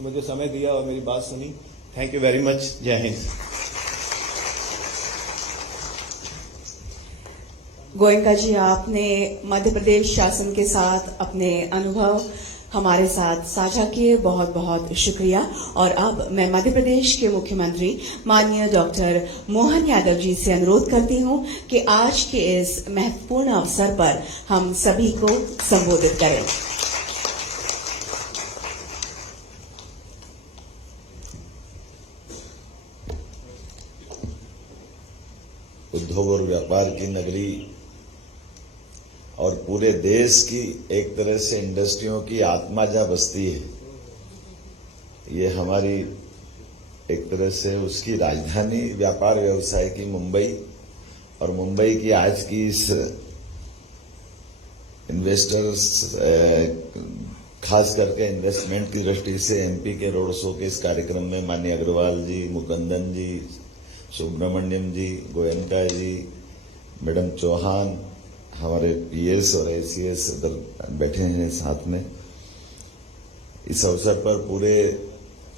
कि मुझे समय दिया और मेरी बात सुनी। Thank you very much. जय हिंद। गोयनका जी, आपने मध्य प्रदेश शासन के साथ अपने अनुभव हमारे साथ साझा किए, बहुत बहुत शुक्रिया। और अब मैं मध्य प्रदेश के मुख्यमंत्री माननीय डॉक्टर मोहन यादव जी से अनुरोध करती हूं कि आज के इस महत्वपूर्ण अवसर पर हम सभी को संबोधित करें। उद्योग और व्यापार की नगरी और पूरे देश की एक तरह से इंडस्ट्रियों की आत्मा जहां बसती है, ये हमारी एक तरह से उसकी राजधानी व्यापार व्यवसाय की मुंबई, और मुंबई की आज की इस इन्वेस्टर्स खास करके इन्वेस्टमेंट की दृष्टि से एमपी के रोड शो के इस कार्यक्रम में माननीय अग्रवाल जी, मुकुंदन जी, सुब्रमण्यम जी, गोयनका जी, मैडम चौहान, हमारे पीएस और एसीएस उधर बैठे हैं साथ में। इस अवसर पर पूरे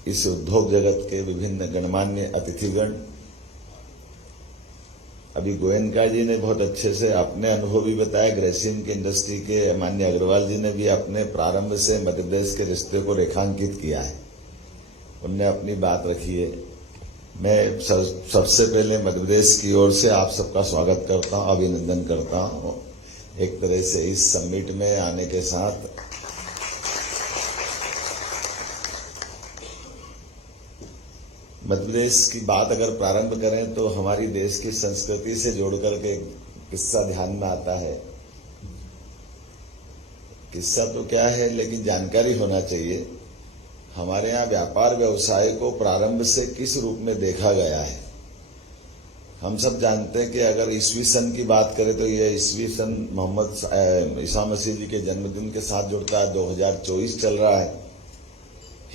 इस उद्योग जगत के विभिन्न गणमान्य अतिथिगण, अभी गोयनका जी ने बहुत अच्छे से अपने अनुभव भी बताया, ग्रेसिम की इंडस्ट्री के माननीय अग्रवाल जी ने भी अपने प्रारंभ से मध्य प्रदेश के रिश्ते को रेखांकित किया है, उनने अपनी बात रखी है। मैं सबसे पहले मध्य प्रदेश की ओर से आप सबका स्वागत करता हूं, अभिनंदन करता हूं। एक तरह से इस समिट में आने के साथ मध्य प्रदेश की बात अगर प्रारंभ करें तो हमारी देश की संस्कृति से जोड़कर के किस्सा ध्यान में आता है। किस्सा तो क्या है, लेकिन जानकारी होना चाहिए। हमारे यहाँ व्यापार व्यवसाय को प्रारंभ से किस रूप में देखा गया है। हम सब जानते हैं कि अगर ईसवी सन की बात करें तो यह ईसवी सन मोहम्मद ईसा मसीह जी के जन्मदिन के साथ जुड़ता है। 2024 चल रहा है।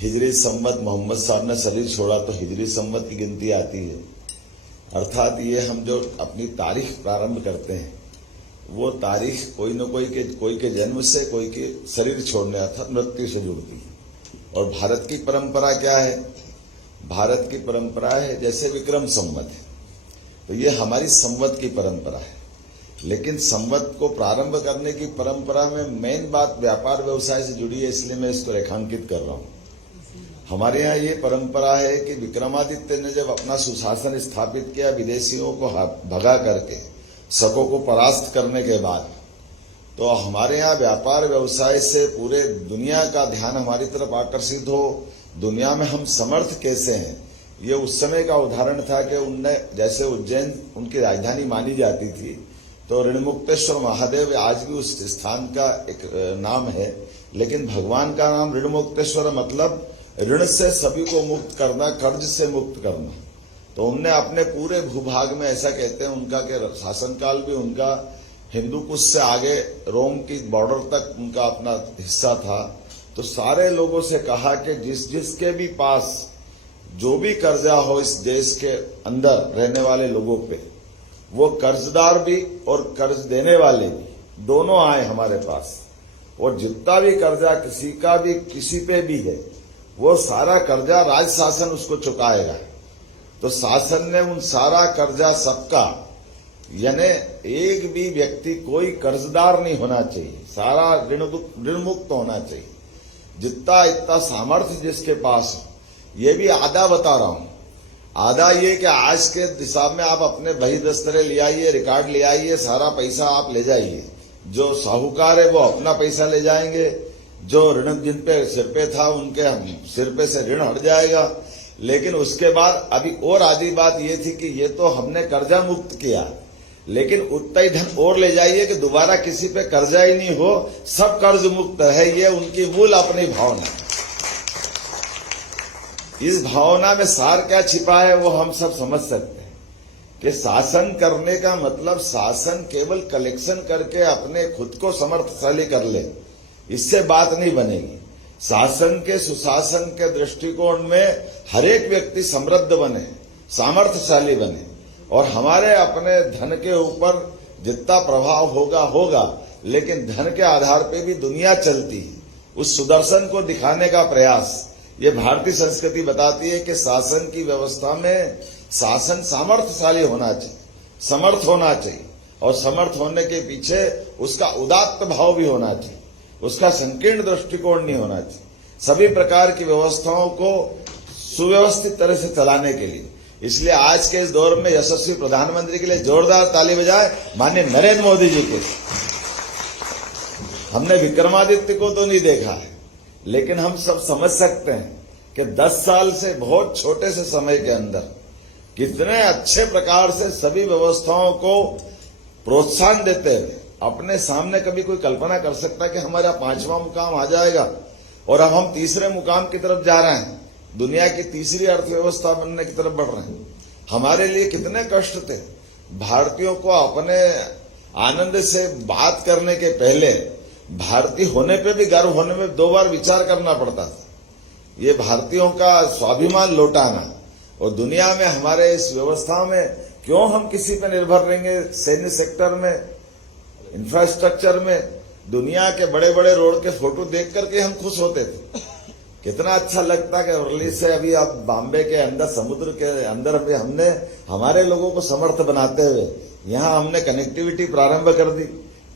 हिजरी संवत मोहम्मद साहब ने शरीर छोड़ा तो हिजरी संवत की गिनती आती है। अर्थात ये हम जो अपनी तारीख प्रारंभ करते हैं वो तारीख कोई न कोई के जन्म से, कोई के शरीर छोड़ने अर्थात मृत्यु से जुड़ती है। और भारत की परंपरा क्या है? भारत की परंपरा है जैसे विक्रम संवत है, तो ये हमारी संवत की परंपरा है। लेकिन संवत को प्रारंभ करने की परंपरा में मेन बात व्यापार व्यवसाय से जुड़ी है, इसलिए मैं इसको रेखांकित कर रहा हूं। हमारे यहाँ ये परंपरा है कि विक्रमादित्य ने जब अपना सुशासन स्थापित किया, विदेशियों को भगा करके शकों को परास्त करने के बाद, तो हमारे यहाँ व्यापार व्यवसाय से पूरे दुनिया का ध्यान हमारी तरफ आकर्षित हो, दुनिया में हम समर्थ कैसे हैं। ये उस समय का उदाहरण था कि उनने, जैसे उज्जैन उनकी राजधानी मानी जाती थी, तो ऋणमुक्तेश्वर महादेव आज भी उस स्थान का एक नाम है। लेकिन भगवान का नाम ऋणमुक्तेश्वर मतलब ऋण से सभी को मुक्त करना, कर्ज से मुक्त करना। तो उनने अपने पूरे भूभाग में, ऐसा कहते हैं उनका के शासनकाल भी उनका हिंदू कुश से आगे रोम की बॉर्डर तक उनका अपना हिस्सा था। तो सारे लोगों से कहा कि जिसके भी पास जो भी कर्जा हो इस देश के अंदर रहने वाले लोगों पे, वो कर्जदार भी और कर्ज देने वाले भी दोनों आए हमारे पास। और जितना भी कर्जा किसी का भी किसी पे भी है, वो सारा कर्जा राज शासन उसको चुकाएगा। तो शासन ने उन सारा कर्जा सबका, यानी एक भी व्यक्ति कोई कर्जदार नहीं होना चाहिए, सारा ऋण मुक्त होना चाहिए। जितना इतना सामर्थ्य जिसके पास है, ये भी आधा बता रहा हूं। आधा ये कि आज के हिसाब में आप अपने बही दस्तरे ले आइए, रिकॉर्ड ले आइए, सारा पैसा आप ले जाइए। जो साहूकार है वो अपना पैसा ले जाएंगे, जो ऋण जिन पे सिर पे था उनके सिर पे से ऋण हट जाएगा। लेकिन उसके बाद अभी और आधी बात ये थी कि ये तो हमने कर्जा मुक्त किया, लेकिन उतना ही धन और ले जाइए कि दोबारा किसी पे कर्जा ही नहीं हो, सब कर्ज मुक्त है। ये उनकी मूल अपनी भावना। इस भावना में सार क्या छिपा है वो हम सब समझ सकते हैं कि शासन करने का मतलब शासन केवल कलेक्शन करके अपने खुद को समर्थशाली कर ले, इससे बात नहीं बनेगी। शासन के सुशासन के दृष्टिकोण में हर एक व्यक्ति समृद्ध बने, सामर्थ्यशाली बने, और हमारे अपने धन के ऊपर जितना प्रभाव होगा, लेकिन धन के आधार पे भी दुनिया चलती है। उस सुदर्शन को दिखाने का प्रयास ये भारतीय संस्कृति बताती है कि शासन की व्यवस्था में शासन सामर्थ्यशाली होना चाहिए, समर्थ होना चाहिए, और समर्थ होने के पीछे उसका उदात्त भाव भी होना चाहिए, उसका संकीर्ण दृष्टिकोण नहीं होना चाहिए। सभी प्रकार की व्यवस्थाओं को सुव्यवस्थित तरह से चलाने के लिए, इसलिए आज के इस दौर में यशस्वी प्रधानमंत्री के लिए जोरदार ताली बजाए माननीय नरेंद्र मोदी जी के। हमने विक्रमादित्य को तो नहीं देखा है, लेकिन हम सब समझ सकते हैं कि 10 साल से बहुत छोटे से समय के अंदर कितने अच्छे प्रकार से सभी व्यवस्थाओं को प्रोत्साहन देते हुए, अपने सामने कभी कोई कल्पना कर सकता है कि हमारा 5वां मुकाम आ जाएगा और अब हम तीसरे मुकाम की तरफ जा रहे हैं, दुनिया की तीसरी अर्थव्यवस्था बनने की तरफ बढ़ रहे हैं। हमारे लिए कितने कष्ट थे, भारतीयों को अपने आनंद से बात करने के पहले भारतीय होने पे भी गर्व होने में 2 बार विचार करना पड़ता था। ये भारतीयों का स्वाभिमान लौटाना, और दुनिया में हमारे इस व्यवस्था में क्यों हम किसी पे निर्भर रहेंगे। सैन्य सेक्टर में, इंफ्रास्ट्रक्चर में, दुनिया के बड़े बड़े रोड के फोटो देख करके हम खुश होते थे। कितना अच्छा लगता कि वर्ली से अभी आप बॉम्बे के अंदर, समुद्र के अंदर भी हमने हमारे लोगों को समर्थ बनाते हुए यहां हमने कनेक्टिविटी प्रारंभ कर दी।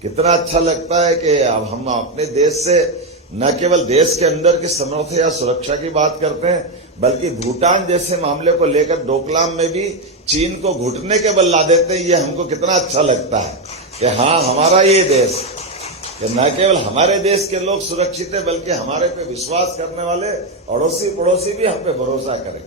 कितना अच्छा लगता है कि अब हम अपने देश से न केवल देश के अंदर की समर्थ या सुरक्षा की बात करते हैं, बल्कि भूटान जैसे मामले को लेकर डोकलाम में भी चीन को घुटने के बल ला देते हैं। ये हमको कितना अच्छा लगता है कि हाँ, हमारा ये देश, कि न केवल हमारे देश के लोग सुरक्षित है, बल्कि हमारे पे विश्वास करने वाले अड़ोसी पड़ोसी भी हम पे भरोसा करें।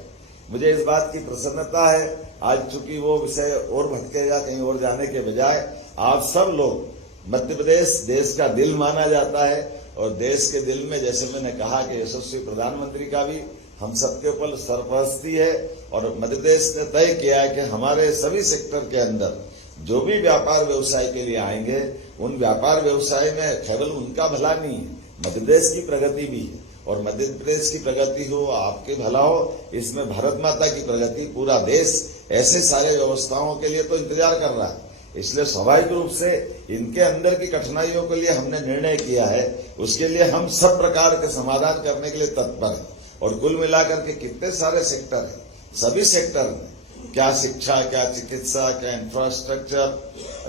मुझे इस बात की प्रसन्नता है। आज चूंकि वो विषय और भटकेगा, कहीं और जाने के बजाय आप सब लोग, मध्य प्रदेश देश का दिल माना जाता है, और देश के दिल में, जैसे मैंने कहा कि यशस्वी प्रधानमंत्री का भी हम सबके ऊपर सरपरस्ती है, और मध्य प्रदेश ने तय किया है कि हमारे सभी सेक्टर के अंदर जो भी व्यापार व्यवसाय के लिए आएंगे, उन व्यापार व्यवसाय में केवल उनका भला नहीं है, मध्य प्रदेश की प्रगति भी है। और मध्य प्रदेश की प्रगति हो, आपके भला हो, इसमें भारत माता की प्रगति, पूरा देश ऐसे सारे व्यवस्थाओं के लिए तो इंतजार कर रहा है। इसलिए स्वाभाविक रूप से इनके अंदर की कठिनाइयों के लिए हमने निर्णय किया है, उसके लिए हम सब प्रकार के समाधान करने के लिए तत्पर हैं। और कुल मिलाकर के कितने सारे सेक्टर हैं, सभी सेक्टर में, क्या शिक्षा, क्या चिकित्सा, क्या इंफ्रास्ट्रक्चर,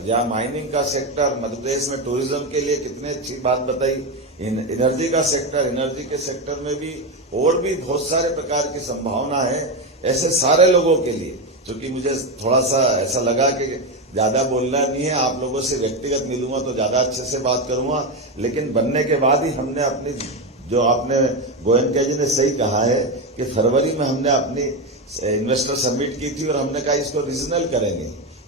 या माइनिंग का सेक्टर, मध्य प्रदेश में टूरिज्म के लिए कितने अच्छी बात बताई, एनर्जी का सेक्टर, एनर्जी के सेक्टर में भी और भी बहुत सारे प्रकार की संभावना है ऐसे सारे लोगों के लिए। क्योंकि मुझे थोड़ा सा ऐसा लगा कि ज्यादा बोलना नहीं है, आप लोगों से व्यक्तिगत मिलूंगा तो ज्यादा अच्छे से बात करूंगा, लेकिन बनने के बाद ही हमने अपनी, जो आपने गोयनका जी ने सही कहा है कि फरवरी में हमने अपनी इन्वेस्टर समिट की थी और हमने कहा इसको रीजनल करेंगे,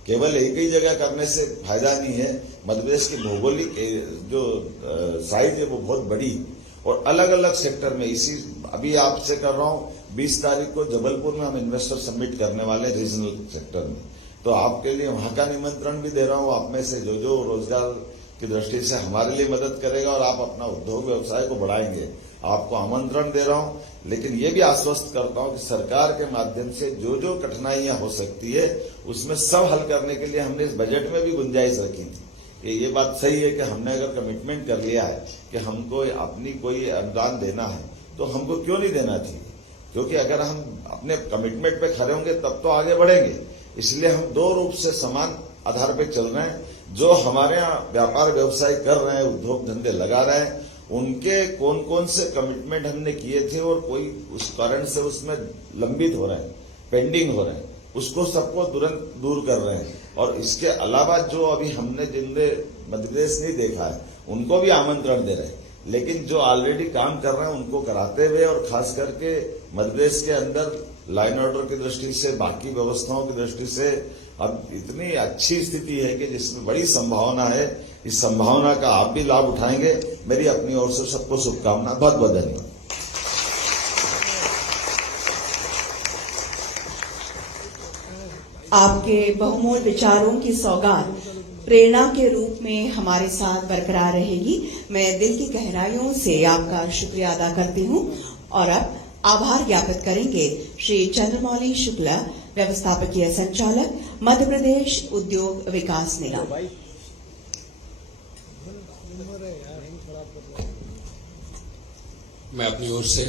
केवल एक ही जगह करने से फायदा नहीं है। मध्य प्रदेश की भौगोलिक जो साइज है वो बहुत बड़ी, और अलग अलग सेक्टर में, इसी अभी आपसे कर रहा हूं 20 तारीख को जबलपुर में हम इन्वेस्टर समिट करने वाले रीजनल सेक्टर में, तो आपके लिए वहां का निमंत्रण भी दे रहा हूं। आप में से जो जो रोजगार की दृष्टि से हमारे लिए मदद करेगा और आप अपना उद्योग व्यवसाय को बढ़ाएंगे, आपको आमंत्रण दे रहा हूं। लेकिन ये भी आश्वस्त करता हूं कि सरकार के माध्यम से जो जो कठिनाइयां हो सकती है उसमें सब हल करने के लिए हमने इस बजट में भी गुंजाइश रखी थी। कि ये बात सही है कि हमने अगर कमिटमेंट कर लिया है कि हमको अपनी कोई अनुदान देना है तो हमको क्यों नहीं देना चाहिए, क्योंकि अगर हम अपने कमिटमेंट पे खड़े होंगे तब तो आगे बढ़ेंगे। इसलिए हम 2 रूप से समान आधार पे चल रहे हैं। जो हमारे यहाँ व्यापार व्यवसाय कर रहे हैं, उद्योग धंधे लगा रहे हैं, उनके कौन कौन से कमिटमेंट हमने किए थे और कोई उस कारण से उसमें लंबित हो रहे हैं, पेंडिंग हो रहे हैं, उसको सबको तुरंत दूर कर रहे हैं। और इसके अलावा जो अभी हमने जिनने मध्य प्रदेश नहीं देखा है उनको भी आमंत्रण दे रहे हैं, लेकिन जो ऑलरेडी काम कर रहे हैं उनको कराते हुए, और खास करके मध्य प्रदेश के अंदर लाइन ऑर्डर की दृष्टि से, बाकी व्यवस्थाओं की दृष्टि से अब इतनी अच्छी स्थिति है कि जिसमें बड़ी संभावना है। इस संभावना का आप भी लाभ उठाएंगे। मेरी अपनी ओर से सबको शुभकामना, बहुत बहुत धन्यवाद। आपके बहुमूल्य विचारों की सौगात प्रेरणा के रूप में हमारे साथ बरकरार रहेगी। मैं दिल की गहराइयों से आपका शुक्रिया अदा करती हूं। और अब आभार ज्ञापित करेंगे श्री चंद्रमौली शुक्ला, व्यवस्थापकीय संचालक, मध्य प्रदेश उद्योग विकास निगम। मैं अपनी ओर से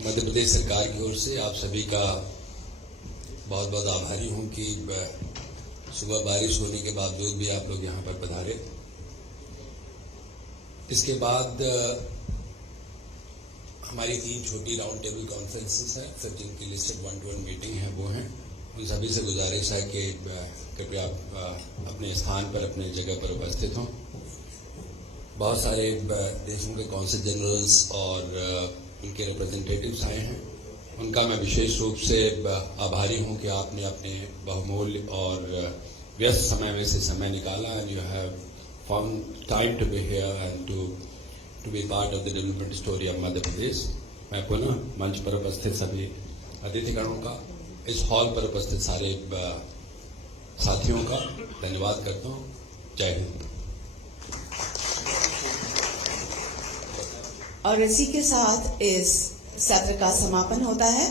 मध्य प्रदेश सरकार की ओर से आप सभी का बहुत बहुत आभारी हूं कि सुबह बारिश होने के बावजूद भी आप लोग यहां पर पधारे। इसके बाद हमारी 3 छोटी राउंड टेबल कॉन्फ्रेंसेस हैं, फिर जिनकी लिस्टेड 1-to-1 मीटिंग है वो हैं। उन सभी से गुजारिश है कि कृपया अपने स्थान पर, अपने जगह पर उपस्थित हों। बहुत सारे देशों के कौंसल जनरल्स और उनके रिप्रेजेंटेटिव्स आए हैं। उनका मैं विशेष रूप से आभारी हूं कि आपने अपने बहुमूल्य और व्यस्त समय में से समय निकाला and you have found time to be here and to be part of the development story of Madhya Pradesh. मैं पुनः मंच पर उपस्थित सभी अतिथिगणों का, इस हॉल पर उपस्थित सारे साथियों का धन्यवाद करता हूं। जय हिंद। और इसी के साथ इस सत्र का समापन होता है।